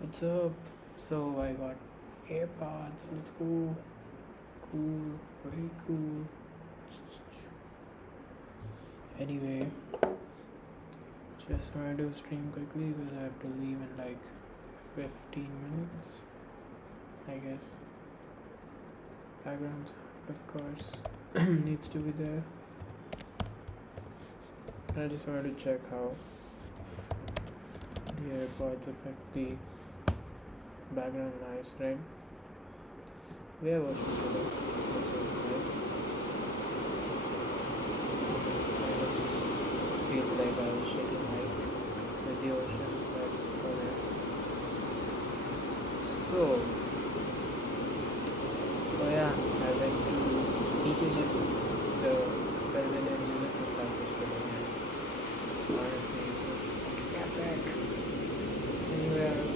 What's up? So I got AirPods. Let's go. Cool. Very cool. Anyway, just wanted to stream quickly because I have to leave in like 15 minutes. I guess. Background sound, of course, needs to be there. I just wanted to check how the AirPods affect the background noise, right? We are watching today, which is nice. Kind of just feels like I was shaking my with the ocean, but okay. So, oh yeah, I went to teachership, the president and jiu-jitsu classes today, and honestly, it was fucking epic. Anyway, I'm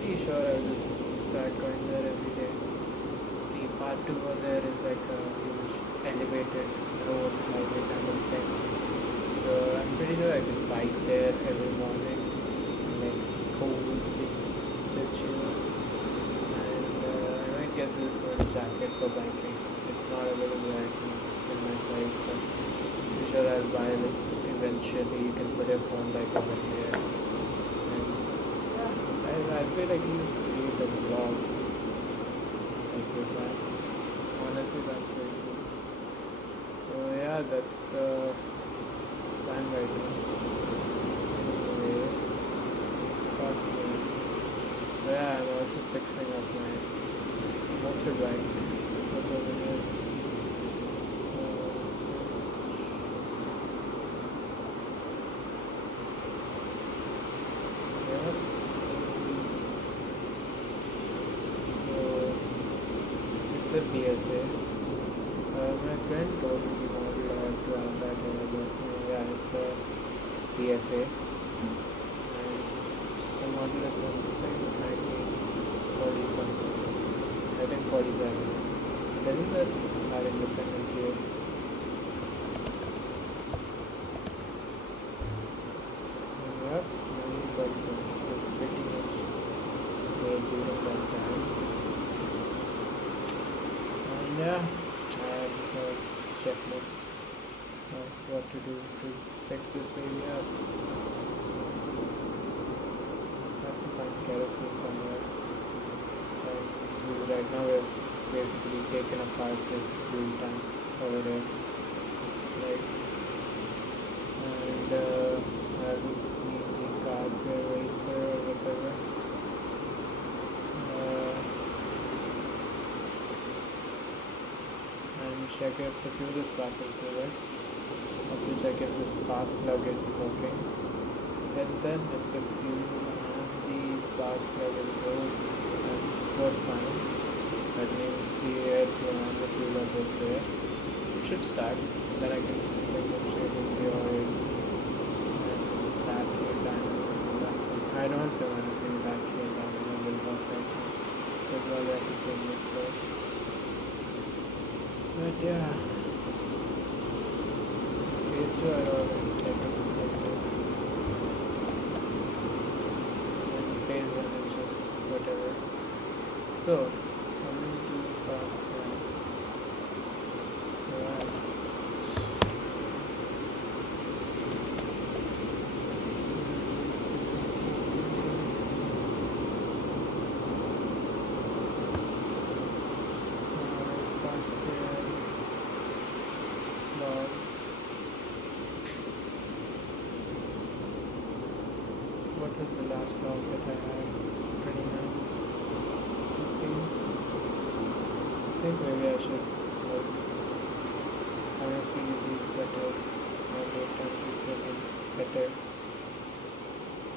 pretty sure I'll just start going there every day. The part 2 over there is like a huge elevated road highway kind of thing. So I'm pretty sure I can bike there every morning, like cold with such chills. And I might get this one jacket for biking. It's not available right now in my size, but I'm sure I'll buy it eventually. You can put your phone like over here. And yeah, I feel like you just create a vlog like with that. Honestly, that's pretty cool. So yeah, that's the plan right now. Anyway, fast forward. So yeah, I'm also fixing up my motorbike. Look over here. Yeah. So it's a PSA. My friend told me he wanted to have that but yeah, it's a PSA. And the model is something 1940 something. I think 47. Doesn't that have independence here? Yep, 1947. So it's pretty much made during that time. And yeah, I just have a checklist of what to do to fix this baby up. Have to find kerosene somewhere. Because right now we've basically taken apart this fuel tank over there. Right? And I would need the carburetor or whatever. And check if the fuel is passing through it. Have to check if the spark plug is working. And then if the fuel and the spark plug is both fine, that means the airflow and the fuel are both there. It should start. Then I can think of changing the oil and battery dynamo and all that. I don't think I'm using battery and dynamo will work right now. That's why I have to change it first. But yeah, phase 2 I always check it like this. And phase 1 is just whatever. So, coming to fast forward. Right. Basket, logs. What was the last log that I had? 29. It seems. I think maybe I should like honestly use better and wait until getting better.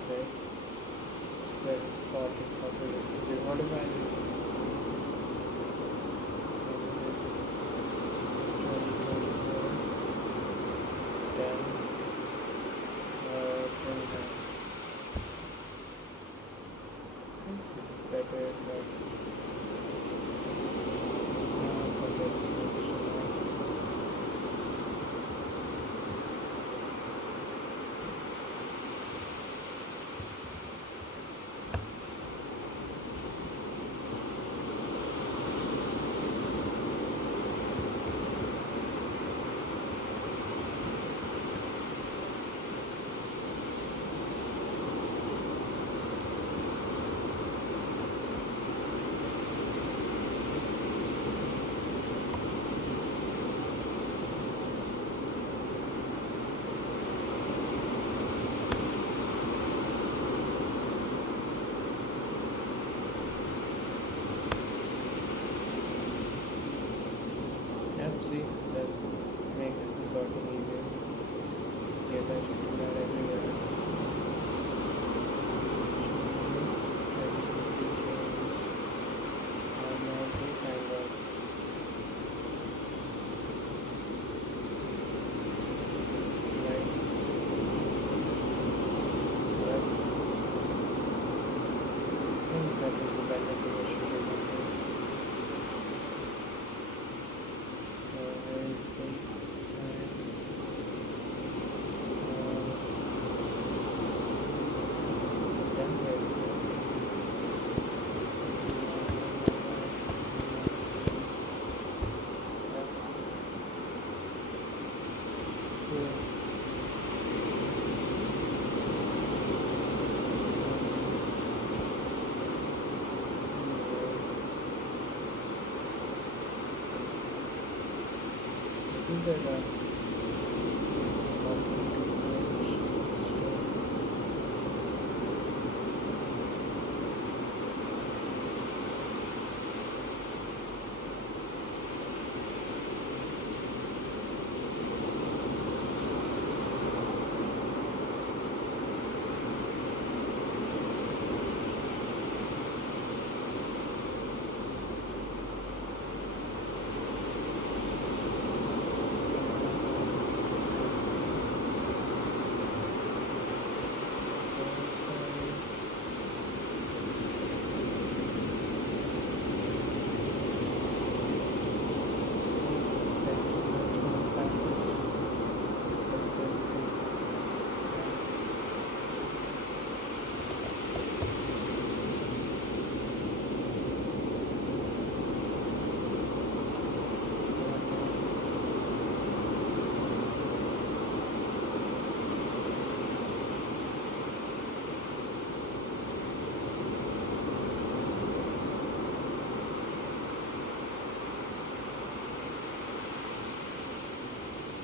Right? Then sort it properly. Because what if I use 2024 10 29? I think this is better, but registry that makes the sorting easier. Yes, I should do that everywhere. Change, registry change, automatically timeouts. Right. Yep. I think that is the better version of it. So where is dates, time? Then where is it? I think that option to search.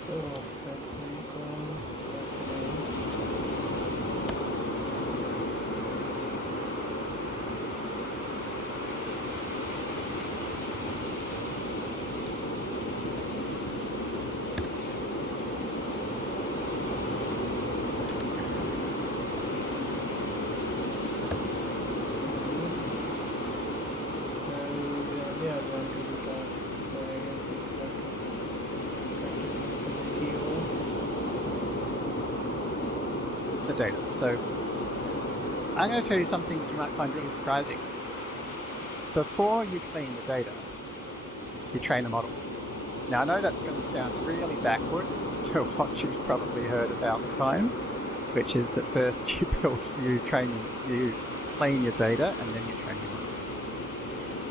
Oh, that's really cool. And yeah, one to do tasks. So I guess we just have to The data. So I'm going to tell you something you might find really surprising. Before you clean the data, you train a model. Now I know that's going to sound really backwards to what you've probably heard 1,000 times, which is that first you clean your data, and then you train your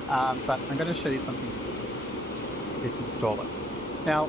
model. But I'm going to show you something with this installer. Now,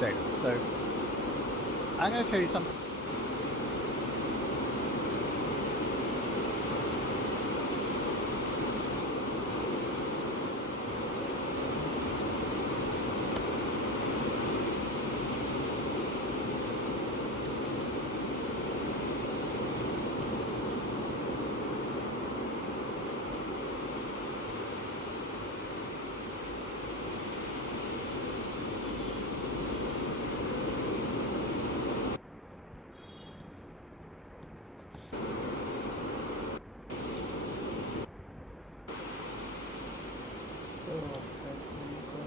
data. So I'm going to tell you something. Oh, that's really cool.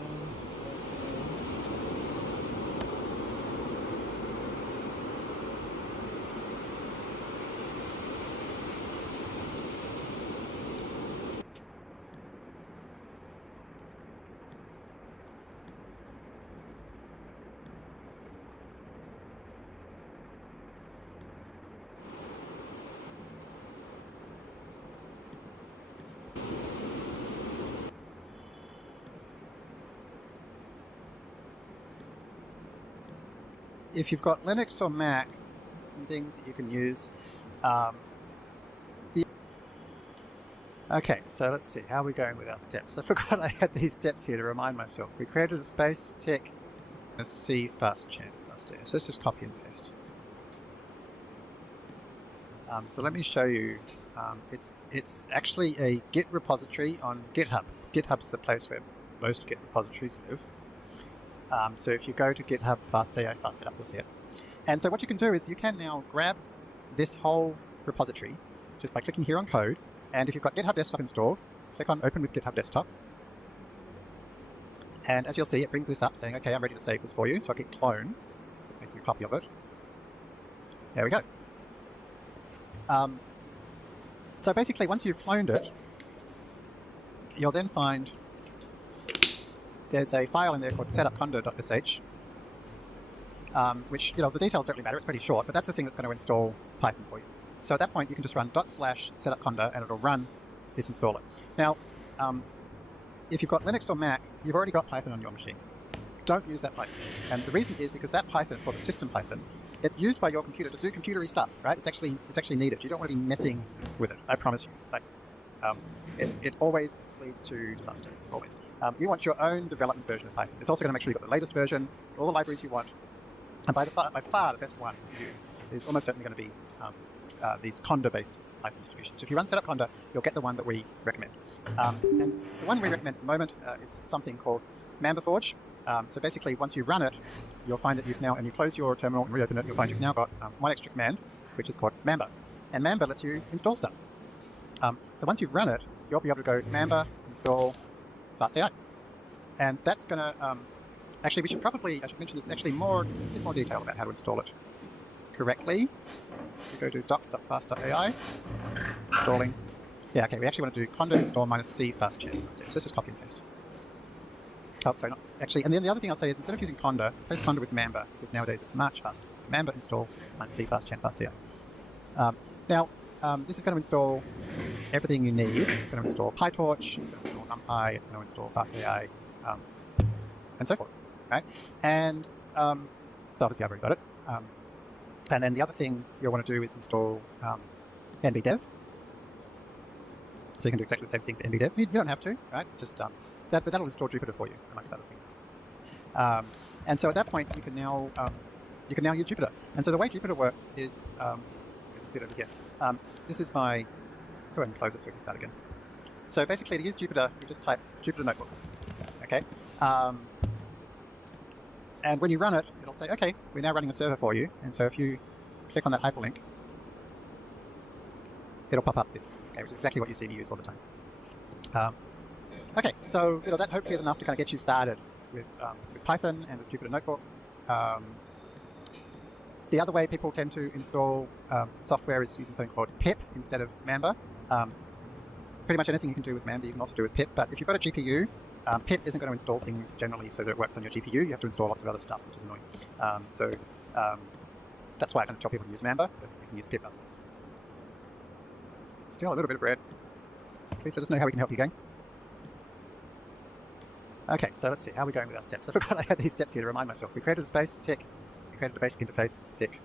if you've got Linux or Mac, things that you can use. Okay, so let's see, how are we going with our steps? I forgot I had these steps here to remind myself. We created a space, tick, a C fastchain. So let's just copy and paste. So let me show you. It's actually a Git repository on GitHub. GitHub's the place where most Git repositories live. So if you go to GitHub FastAI, FastSetup, you'll see it. And so what you can do is you can now grab this whole repository just by clicking here on code. And if you've got GitHub Desktop installed, click on Open with GitHub Desktop. And as you'll see, it brings this up saying, okay, I'm ready to save this for you. So I click clone. So it's making a copy of it. There we go. So basically, once you've cloned it, you'll then find there's a file in there called setupconda.sh, which, the details don't really matter. It's pretty short, but that's the thing that's going to install Python for you. So at that point, you can just run /setupconda and it'll run this installer. Now, if you've got Linux or Mac, you've already got Python on your machine. Don't use that Python. And the reason is because that Python is called the system Python. It's used by your computer to do computery stuff, right? It's actually needed. You don't want to be messing with it. I promise you. It always leads to disaster. Always. You want your own development version of Python. It's also going to make sure you've got the latest version, all the libraries you want, and by far the best one for you is almost certainly going to be these Conda-based Python distributions. So if you run setup Conda, you'll get the one that we recommend. And the one we recommend at the moment is something called MambaForge. So basically, once you run it, you'll find that and you close your terminal and reopen it, you'll find you've now got one extra command, which is called Mamba. And Mamba lets you install stuff. So once you've run it, you'll be able to go Mamba install FastAI. And that's going to, actually, I should mention this, actually a bit more detail about how to install it correctly. We go to docs.fast.ai, installing. Yeah, okay, we actually want to do conda install -c fastchain. So let's just copy and paste. Oh, sorry, not actually. And then the other thing I'll say is instead of using conda, replace conda with Mamba, because nowadays it's much faster. So Mamba install -c fastchain FastAI. Now, this is going to install everything you need. It's going to install PyTorch, it's going to install NumPy, it's going to install FastAI, and so forth, right? And so obviously I've already got it. And then the other thing you'll want to do is install NBDev. So you can do exactly the same thing for NBDev. You don't have to, right? It's just but that'll install Jupyter for you, amongst other things. And so at that point, you can now use Jupyter. And so the way Jupyter works is, you can see it over here. This is my. Go ahead and close it so we can start again. So basically, to use Jupyter, you just type Jupyter Notebook. Okay. And when you run it, it'll say, okay, we're now running a server for you. And so if you click on that hyperlink, it'll pop up this, okay, which is exactly what you see me use all the time. Okay, so that hopefully is enough to kind of get you started with Python and with Jupyter Notebook. The other way people tend to install software is using something called pip instead of Mamba. Pretty much anything you can do with Mamba, you can also do with pip. But if you've got a GPU, pip isn't going to install things generally so that it works on your GPU. You have to install lots of other stuff, which is annoying. So that's why I kind of tell people to use Mamba, but you can use pip otherwise. Still a little bit of bread. Please let us know how we can help you gang. Okay, so let's see, how are we going with our steps? I forgot I had these steps here to remind myself. We created a space, tick. We created a basic interface, tick.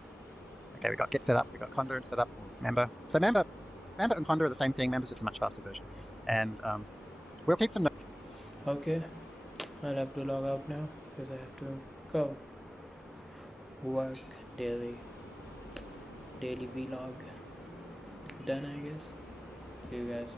Okay, we got Git set up, we got Conda set up, Mamba. So Mamba and Conda are the same thing. Mamba's just a much faster version. And we'll keep some notes. Okay, I'll have to log out now because I have to go work daily vlog done, I guess. See you guys.